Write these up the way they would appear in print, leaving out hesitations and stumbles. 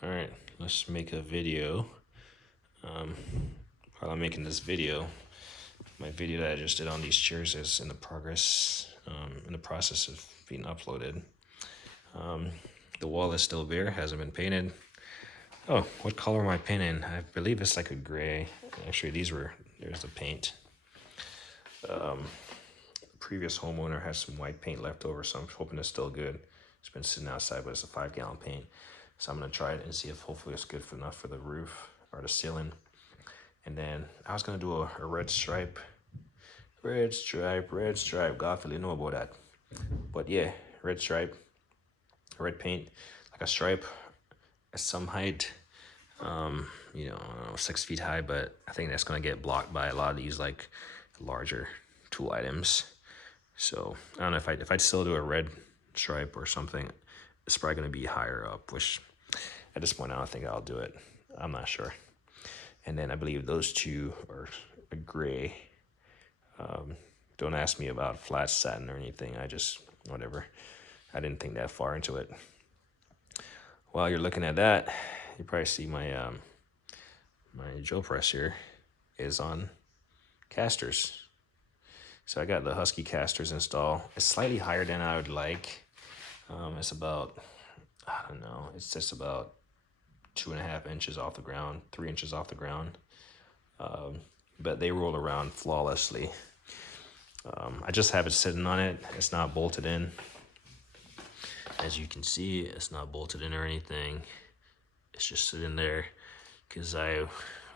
All right, let's make a video. While I'm making this video, my video that I just did on these chairs is in the process of being uploaded. The wall is still bare, hasn't been painted. Oh, what color am I painting? I believe it's like a gray. Actually, there's the paint. Previous homeowner has some white paint left over, so I'm hoping it's still good. It's been sitting outside, but it's a 5-gallon paint. So I'm gonna try it and see if hopefully it's good enough for the roof or the ceiling. And then I was gonna do a red stripe. Red stripe. God, I know about that. But yeah, red stripe, red paint, like a stripe at some height. I don't know, 6 feet high, but I think that's gonna get blocked by a lot of these like larger tool items. So I don't know if I'd still do a red stripe or something. It's probably gonna be higher up, which at this point I don't think I'll do it. I'm not sure. And then I believe those two are a gray. Don't ask me about flat satin or anything. I just whatever. I didn't think that far into it. While you're looking at that, you probably see my my drill press here is on casters. So I got the Husky casters installed. It's slightly higher than I would like. It's about, I don't know, it's just about 2.5 inches off the ground, 3 inches off the ground. But they roll around flawlessly. I just have it sitting on it. It's not bolted in. As you can see, it's not bolted in or anything. It's just sitting there because I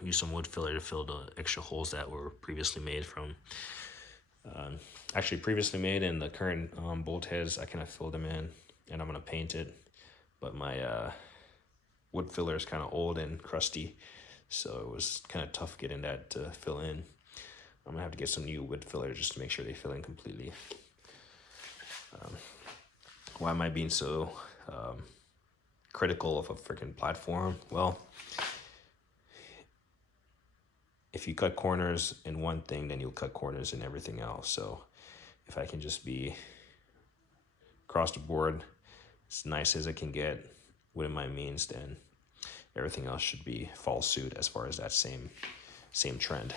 used some wood filler to fill the extra holes that were previously made from, previously made, and the current bolt heads, I kind of filled them in and I'm going to paint it. But my wood filler is kind of old and crusty, so it was kind of tough getting that to fill in. I'm gonna have to get some new wood filler just to make sure they fill in completely. Why am I being so critical of a freaking platform? Well, if you cut corners in one thing, then you'll cut corners in everything else. So if I can just be across the board as nice as I can get within my means, then everything else should be fall suit as far as that same trend.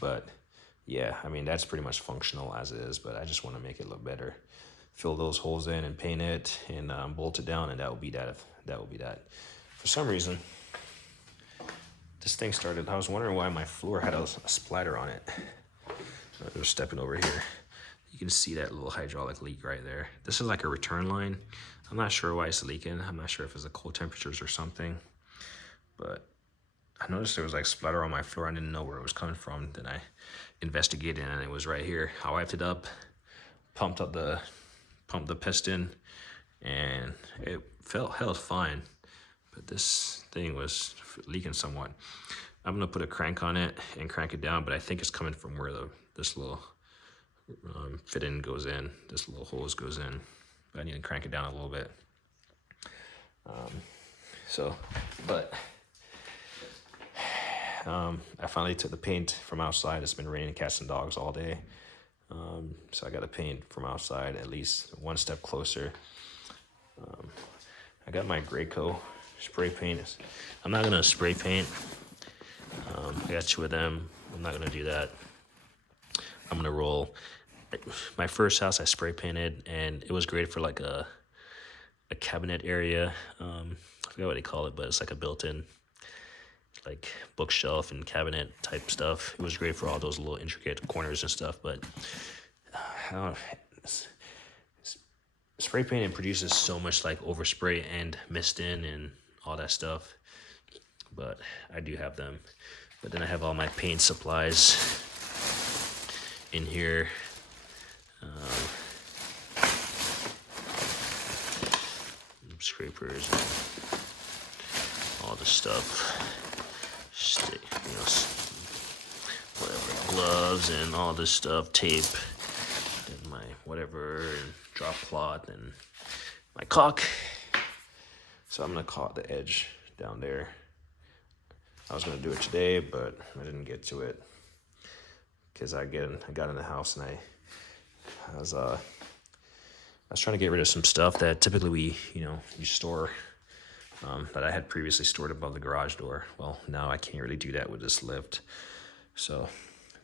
But yeah, I mean, that's pretty much functional as it is, but I just want to make it look better. Fill those holes in and paint it and bolt it down, and that will be that. For some reason, this thing started, I was wondering why my floor had a splatter on it. I'm stepping over here. You can see that little hydraulic leak right there. This is like a return line. I'm not sure why it's leaking. I'm not sure if it's the cold temperatures or something, but I noticed there was like splatter on my floor. I didn't know where it was coming from. Then I investigated and it was right here. I wiped it up, pumped the piston, and it held fine. But this thing was leaking somewhat. I'm gonna put a crank on it and crank it down, but I think it's coming from where this little fit-in goes in. This little hose goes in. But I need to crank it down a little bit. I finally took the paint from outside. It's been raining cats and dogs all day. So I got to paint from outside at least one step closer. I got my Graco spray paint. I'm not going to spray paint. I got 2 of them. I'm not going to do that. I'm going to roll. My first house I spray painted, and it was great for like a cabinet area. I forgot what they call it, but it's like a built-in like bookshelf and cabinet type stuff. It was great for all those little intricate corners and stuff, but spray painting produces so much like overspray and mist in and all that stuff. But I do have them. But then I have all my paint supplies in here. Scrapers and all the stuff. Whatever, gloves and all this stuff, tape, and my whatever, and drop cloth, and my caulk. So I'm gonna caulk the edge down there. I was gonna do it today, but I didn't get to it because I got in the house and I was trying to get rid of some stuff that typically you store that I had previously stored above the garage door. Well, now I can't really do that with this lift. So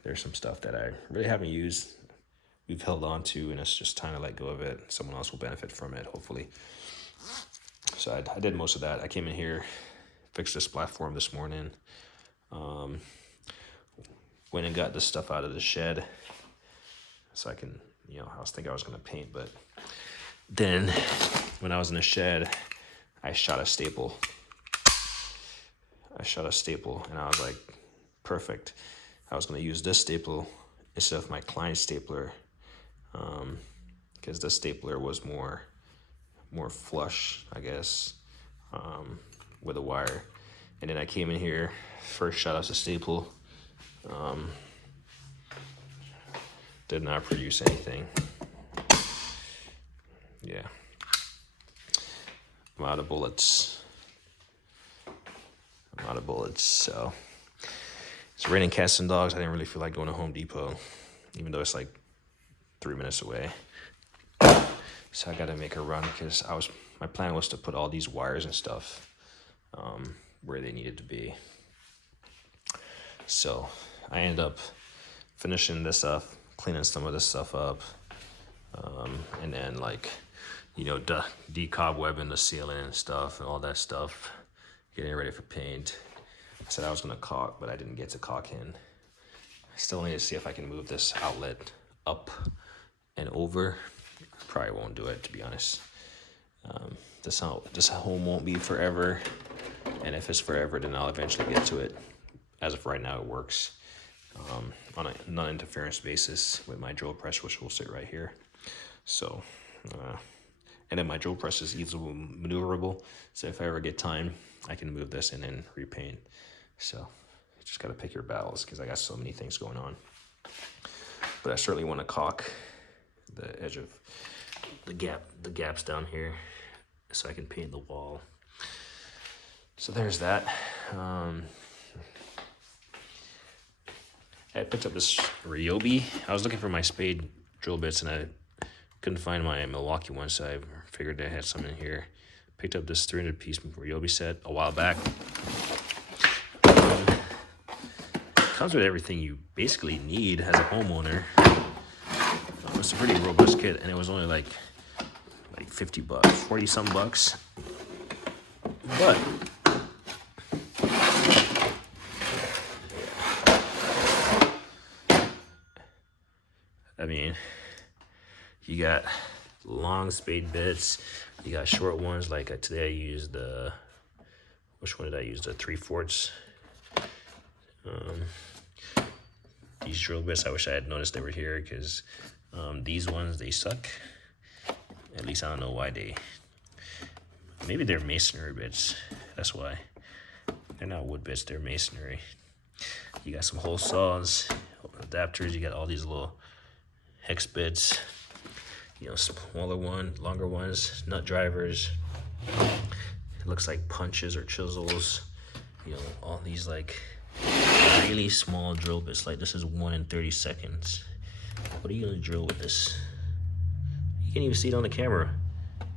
there's some stuff that I really haven't used. We've held on to, and it's just time to let go of it. Someone else will benefit from it, hopefully. So I did most of that. I came in here, fixed this platform this morning. Went and got this stuff out of the shed so I can, I was thinking I was going to paint, but then when I was in the shed, I shot a staple. And I was like, perfect. I was going to use this staple instead of my Klein stapler, because this stapler was more flush, I guess, with the wire. And then I came in here, first shot out the staple, did not produce anything. Yeah, I'm out of bullets. So it's raining cats and dogs. I didn't really feel like going to Home Depot, even though it's like 3 minutes away. So I got to make a run because my plan was to put all these wires and stuff where they needed to be. So I ended up finishing this up, cleaning some of this stuff up, and then decobwebbing the ceiling and stuff and all that stuff, getting ready for paint. I said I was going to caulk, but I didn't get to caulk in. I still need to see if I can move this outlet up and over. Probably won't do it, to be honest. This home won't be forever, and if it's forever, then I'll eventually get to it. As of right now, it works on a non-interference basis with my drill press, which will sit right here. So, and then my drill press is easily maneuverable, so if I ever get time, I can move this and then repaint. So you just got to pick your battles because I got so many things going on. But I certainly want to caulk the edge of the gaps down here so I can paint the wall. So there's that. I picked up this Ryobi. I was looking for my spade drill bits and I couldn't find my Milwaukee one, so I figured I had some in here. Picked up this 300-piece Ryobi set a while back. Comes with everything you basically need as a homeowner. It's a pretty robust kit, and it was only like $50, 40-some bucks. But I mean, you got long spade bits, you got short ones. Like today I used which one did I use? The 3/4. These drill bits, I wish I had noticed they were here, because these ones, they suck. At least I don't know why maybe they're masonry bits. That's why. They're not wood bits, they're masonry. You got some hole saws, adapters, you got all these little hex bits, smaller ones, longer ones, nut drivers. It looks like punches or chisels. All these really small drill bits. Like this is 1 in 30 seconds. What are you gonna drill with this? You can't even see it on the camera.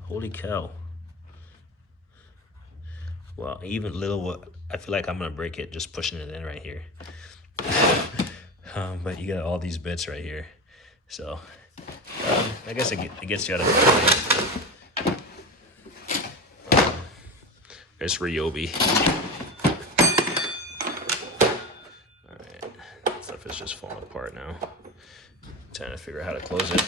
Holy cow. Well, even little, I feel like I'm gonna break it just pushing it in right here. But you got all these bits right here. So, I guess it gets you out of it. There's Ryobi. Alright, stuff is just falling apart now. Trying to figure out how to close it.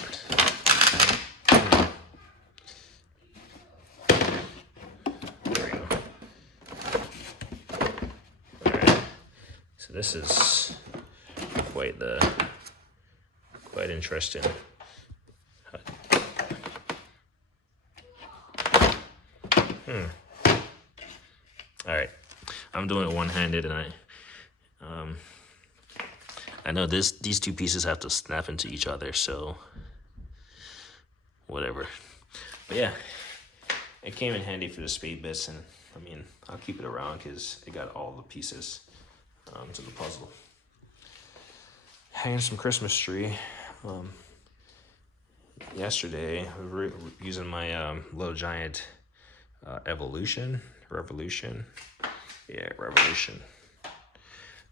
There we go. Alright, so this is quite interesting. Alright, I'm doing it one-handed, and I know these two pieces have to snap into each other, so whatever. But yeah, it came in handy for the spade bits, and I mean, I'll keep it around because it got all the pieces to the puzzle. Hanging some Christmas tree. Yesterday, we were using my Little Giant Evolution Revolution. Yeah, Revolution.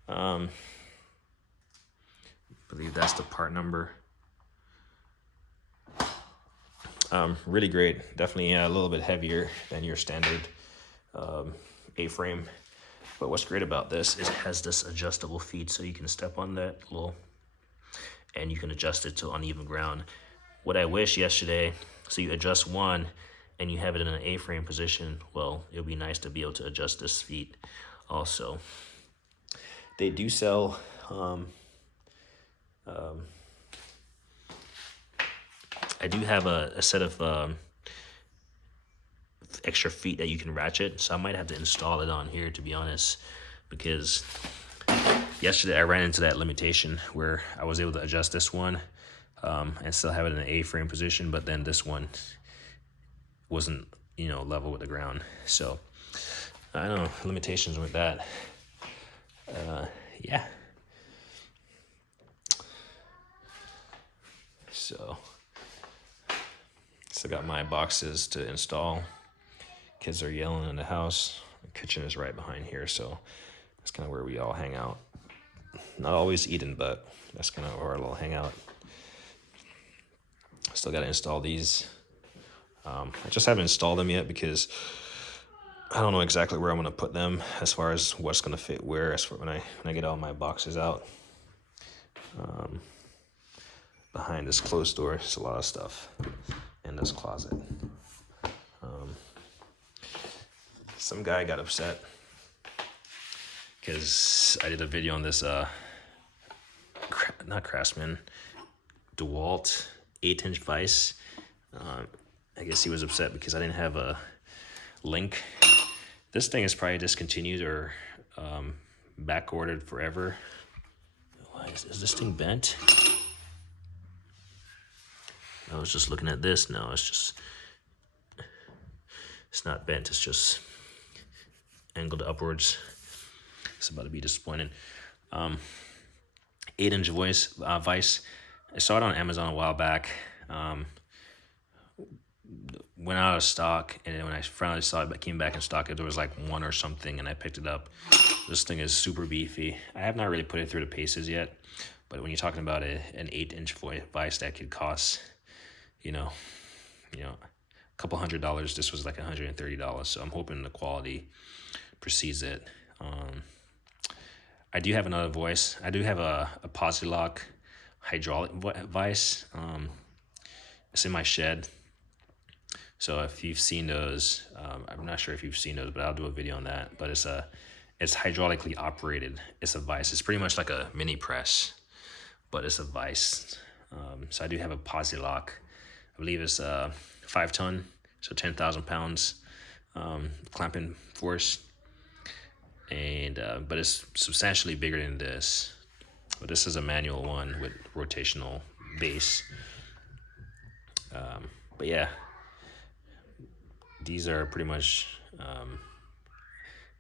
I believe that's the part number. Really great. Definitely a little bit heavier than your standard A-frame. But what's great about this is it has this adjustable feet, so you can step on that little, and you can adjust it to uneven ground. What I wish yesterday, so you adjust one and you have it in an A-frame position, well, it would be nice to be able to adjust this feet also. They do sell I do have a set of extra feet that you can ratchet, so I might have to install it on here, to be honest, because yesterday I ran into that limitation where I was able to adjust this one and still have it in an A-frame position, but then this one wasn't, you know, level with the ground. So I don't know, limitations with that. Yeah. So still got my boxes to install. Kids are yelling in the house. The kitchen is right behind here, so that's kind of where we all hang out. Not always eating, but that's kind of our little hangout. Still got to install these. I just haven't installed them yet because I don't know exactly where I'm going to put them as far as what's going to fit where as for when I get all my boxes out. Behind this closed door is a lot of stuff in this closet. Some guy got upset because I did a video on this, not Craftsman, DeWalt 8-inch vise. I guess he was upset because I didn't have a link. This thing is probably discontinued or back ordered forever. Why is this thing bent? I was just looking at this. No, it's not bent. It's just angled upwards. It's about to be disappointing. 8-inch vise. I saw it on Amazon a while back. Went out of stock, and then when I finally saw it came back in stock, there was like one or something, and I picked it up. This thing is super beefy. I have not really put it through the paces yet, but when you're talking about an 8-inch vise that could cost, you know, a couple $100, this was like $130. So I'm hoping the quality precedes it. I do have another voice. I do have a Posilock hydraulic vise. It's in my shed. So if you've seen those, I'm not sure if you've seen those, but I'll do a video on that. But it's hydraulically operated. It's a vise. It's pretty much like a mini press, but it's a vise. So I do have a Posilock. I believe it's 5-ton, so 10,000 pounds clamping force. And but it's substantially bigger than this. But this is a manual one with rotational base. But yeah, these are pretty much.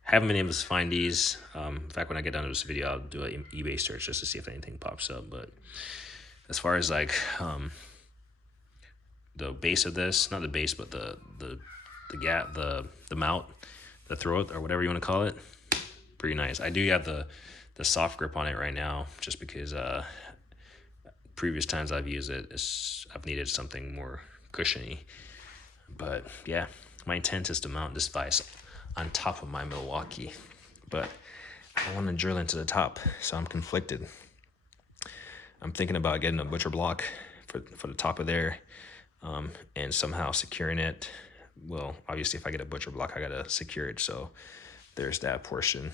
Haven't been able to find these. In fact, when I get done with this video, I'll do an eBay search just to see if anything pops up. But as far as like the base of this, not the base, but the gap, the mount, the throat, or whatever you want to call it, pretty nice. I do have the soft grip on it right now, just because previous times I've used it, I've needed something more cushiony. But yeah, my intent is to mount this vise on top of my Milwaukee, but I want to drill into the top, so I'm conflicted. I'm thinking about getting a butcher block for the top of there, and somehow securing it. Well, obviously if I get a butcher block, I gotta secure it, so there's that portion.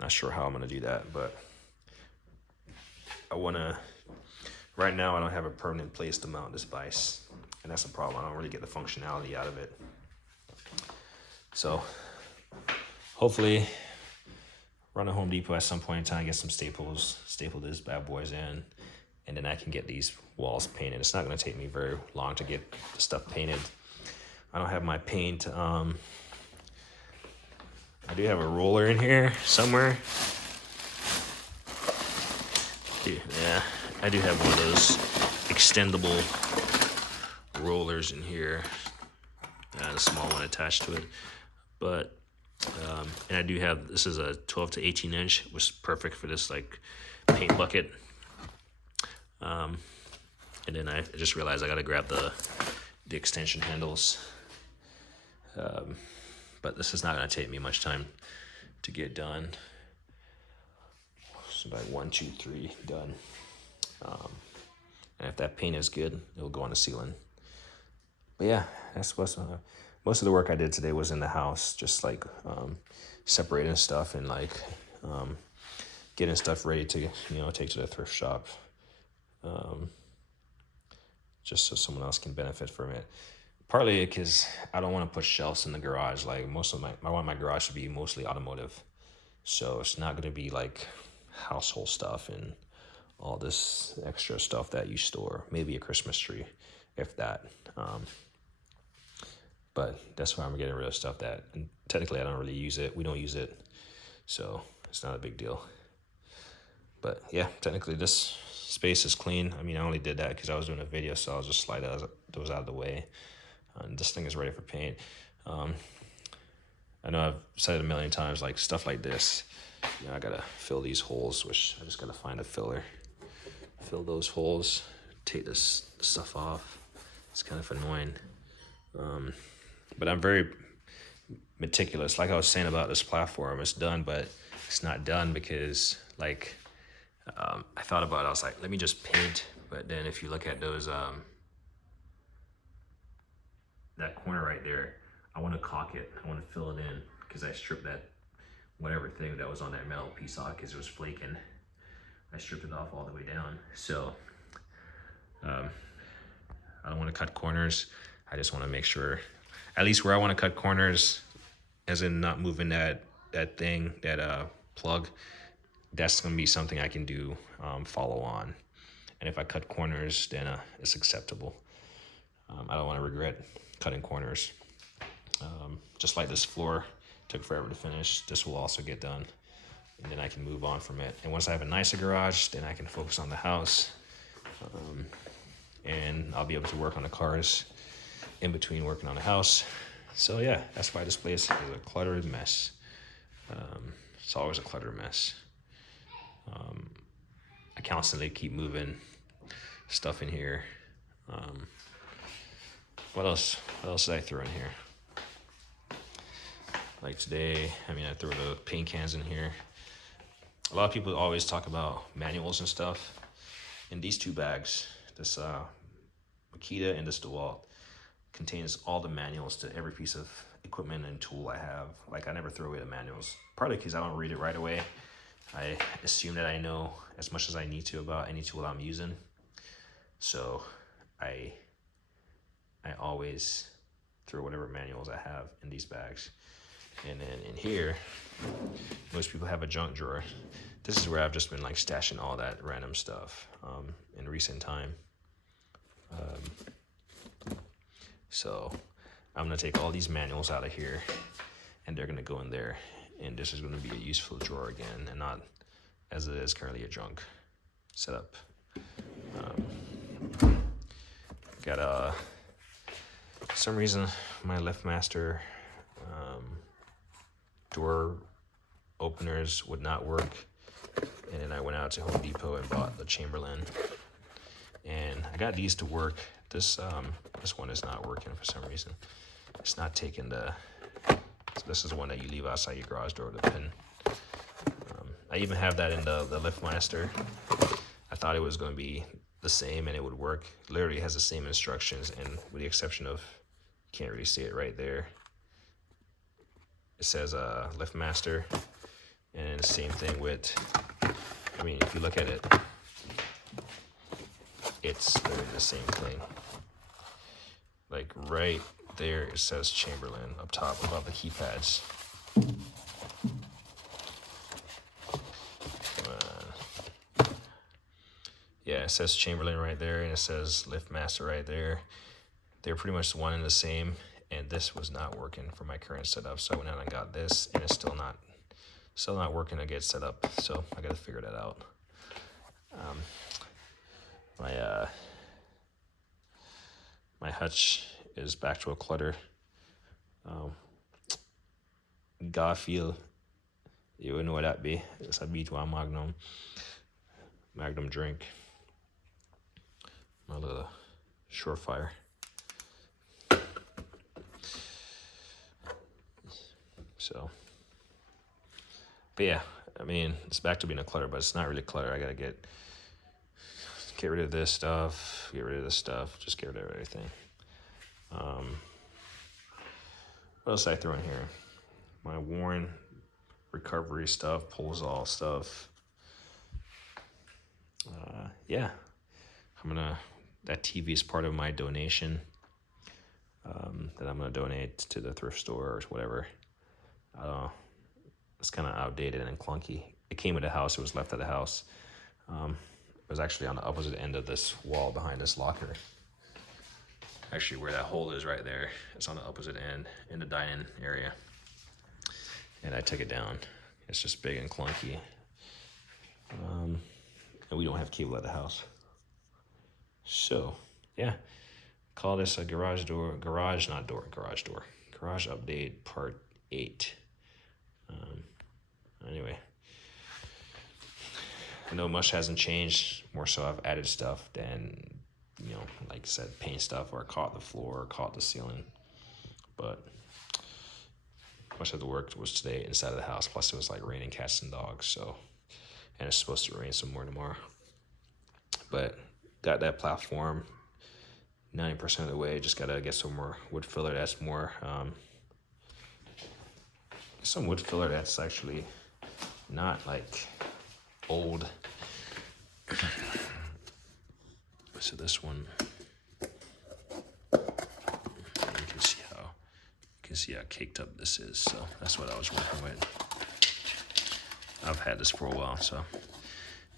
Not sure how I'm gonna do that, but I wanna, right now I don't have a permanent place to mount this vise, and that's the problem. I don't really get the functionality out of it. So hopefully run to Home Depot at some point in time, get some staples, staple this bad boys in, and then I can get these walls painted. It's not gonna take me very long to get the stuff painted. I don't have my paint. I do have a roller in here somewhere. Yeah, I do have one of those extendable rollers in here. A small one attached to it. But and I do have, this is a 12 to 18 inch, which is perfect for this like paint bucket. And then I just realized I got to grab the extension handles. But this is not going to take me much time to get done. So like 1, 2, 3 done. And if that paint is good, it'll go on the ceiling. But yeah, that's what's most of the work I did today was in the house, just like separating stuff and like getting stuff ready to take to the thrift shop, just so someone else can benefit from it. Partly because I don't want to put shelves in the garage. Like I want my garage to be mostly automotive, so it's not going to be like household stuff and all this extra stuff that you store. Maybe a Christmas tree, if that. But that's why I'm getting rid of stuff that, and technically I don't really use it. We don't use it, so it's not a big deal. But yeah, technically this space is clean. I mean, I only did that because I was doing a video, so I'll just slide those out of the way. And this thing is ready for paint. I know I've said it a million times, like stuff like this, I gotta fill these holes, which I just gotta find a filler. Fill those holes, take this stuff off. It's kind of annoying. But I'm very meticulous. Like I was saying about this platform, it's done, but it's not done because like I thought about it. I was like, let me just paint. But then if you look at those, that corner right there, I want to caulk it. I want to fill it in because I stripped that whatever thing that was on that metal piece off because it was flaking. I stripped it off all the way down. So I don't want to cut corners. I just want to make sure, at least where I want to cut corners, as in not moving that thing, that plug, that's going to be something I can do follow on. And if I cut corners, then it's acceptable. I don't want to regret cutting corners. Just like this floor took forever to finish, this will also get done. And then I can move on from it. And once I have a nicer garage, then I can focus on the house. And I'll be able to work on the cars in between working on the house. So yeah, that's why this place is a cluttered mess. It's always a cluttered mess. I constantly keep moving stuff in here. What else did I throw in here? Like today, I threw the paint cans in here. A lot of people always talk about manuals and stuff. In these two bags, this Makita and this DeWalt contains all the manuals to every piece of equipment and tool I have. Like I never throw away the manuals, partly because I don't read it right away. I assume that I know as much as I need to about any tool I'm using. So I always throw whatever manuals I have in these bags. And then in here, most people have a junk drawer. This is where I've just been like stashing all that random stuff in recent time. So I'm gonna take all these manuals out of here and they're gonna go in there, and this is gonna be a useful drawer again and not as it is currently a junk setup. Got for some reason my LiftMaster door openers would not work, and then I went out to Home Depot and bought the Chamberlain, and I got these to work. This one is not working for some reason. It's not taking so this is the one that you leave outside your garage door with a pin. I even have that in the LiftMaster. I thought it was going to be the same and it would work. Literally has the same instructions, and with the exception of, can't really see it right there, it says LiftMaster, and same thing with, if you look at it, it's literally the same thing. Like right there it says Chamberlain up top above the keypads. Yeah, it says Chamberlain right there, and it says LiftMaster right there. They're pretty much one and the same, and this was not working for my current setup, so I went out and got this, and it's still not working to get set up, so I gotta figure that out. My hutch is back to a clutter. Garfield. You would know what that be. It's a B1 Magnum drink. My little Surefire. So, but yeah, I mean, it's back to being a clutter, but it's not really clutter. I gotta get rid of this stuff, get rid of this stuff, just get rid of everything. What else did I throw in here? My Warren recovery stuff, Polzol stuff. Yeah, that TV is part of my donation that I'm gonna donate to the thrift store or whatever. I don't know. It's kind of outdated and clunky. It came with the house. It was left at the house. It was actually on the opposite end of this wall behind this locker. Actually, where that hole is right there, it's on the opposite end in the dining area. And I took it down. It's just big and clunky. And we don't have cable at the house. So, yeah. Call this a garage update part 8. Anyway, I know much hasn't changed. More so, I've added stuff than, like I said, paint stuff or caught the floor or caught the ceiling. But much of the work was today inside of the house. Plus, it was like raining cats and dogs. So, and it's supposed to rain some more tomorrow. But got that platform 90% of the way. Just gotta get some more wood filler. That's more some wood filler that's actually not like old. So this one, you can see how caked up this is. So that's what I was working with. I've had this for a while, so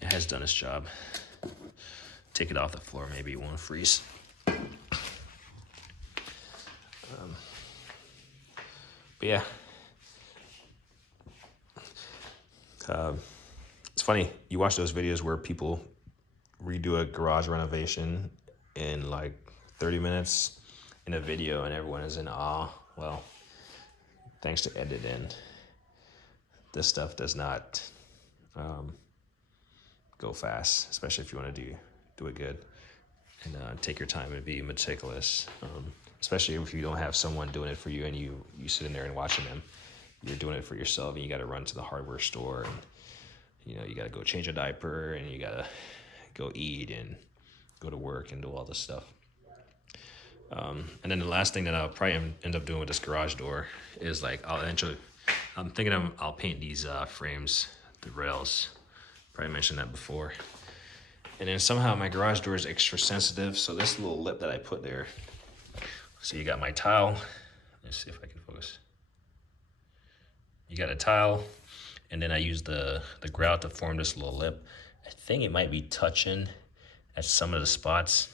it has done its job. Take it off the floor, maybe it won't freeze. But yeah. It's funny, you watch those videos where people redo a garage renovation in like 30 minutes in a video and everyone is in awe. Well, thanks to editing, this stuff does not go fast, especially if you want to do it good and take your time and be meticulous. Especially if you don't have someone doing it for you and you sit in there and watching them. You're doing it for yourself and you got to run to the hardware store and you got to go change a diaper and you got to go eat and go to work and do all this stuff. And then the last thing that I'll probably end up doing with this garage door is like I'm thinking I'll paint these frames, the rails. Probably mentioned that before. And then somehow my garage door is extra sensitive, so this little lip that I put there. So you got my tile. Let's see if I can focus. You got a tile, and then I use the grout to form this little lip. I think it might be touching at some of the spots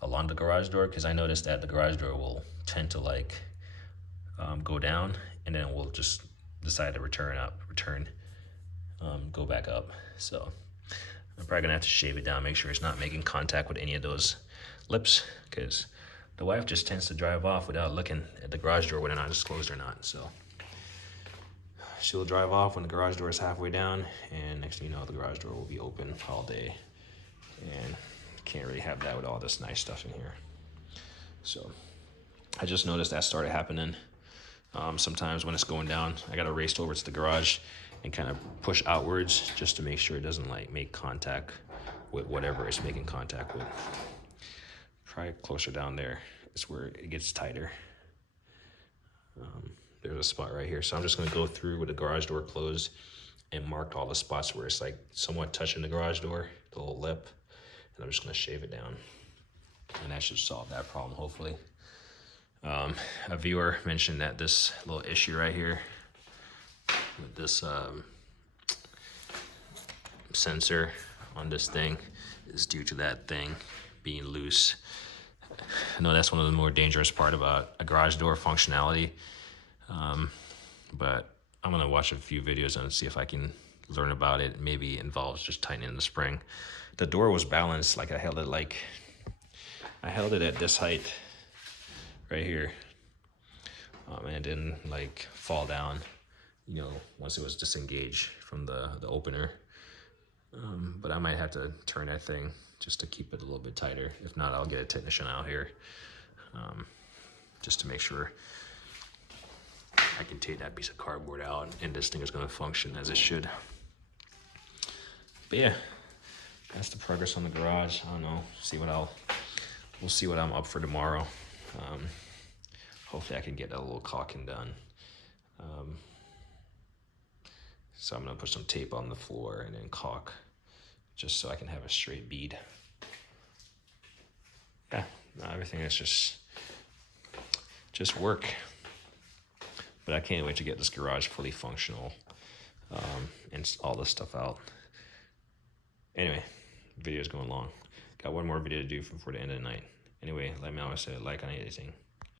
along the garage door, because I noticed that the garage door will tend to like go down, and then we'll just decide to go back up. So I'm probably gonna have to shave it down, make sure it's not making contact with any of those lips, because the wife just tends to drive off without looking at the garage door whether or not it's closed or not. So she'll drive off when the garage door is halfway down, and next thing you know, the garage door will be open all day. And can't really have that with all this nice stuff in here. So I just noticed that started happening. Sometimes when it's going down, I gotta race over to the garage and kind of push outwards just to make sure it doesn't like make contact with whatever it's making contact with. Try closer down there. It's where it gets tighter. There's a spot right here. So I'm just gonna go through with the garage door closed and mark all the spots where it's like somewhat touching the garage door, the little lip, and I'm just gonna shave it down. And that should solve that problem, hopefully. A viewer mentioned that this little issue right here with this sensor on this thing is due to that thing being loose. I know that's one of the more dangerous part about a garage door functionality, but I'm gonna watch a few videos and see if I can learn about it. Maybe it involves just tightening the spring. The door was balanced, like I held it at this height right here. and it didn't like fall down, you know, once it was disengaged from the opener. But I might have to turn that thing just to keep it a little bit tighter. If not, I'll get a technician out here just to make sure I can take that piece of cardboard out and this thing is going to function as it should. But yeah, that's the progress on the garage. I don't know. We'll see what I'm up for tomorrow. Hopefully I can get a little caulking done. So I'm gonna put some tape on the floor and then caulk, just so I can have a straight bead. Yeah, everything is just work. But I can't wait to get this garage fully functional and all this stuff out. Anyway, video's going long. Got one more video to do before the end of the night. Anyway, let me know if I said like on anything.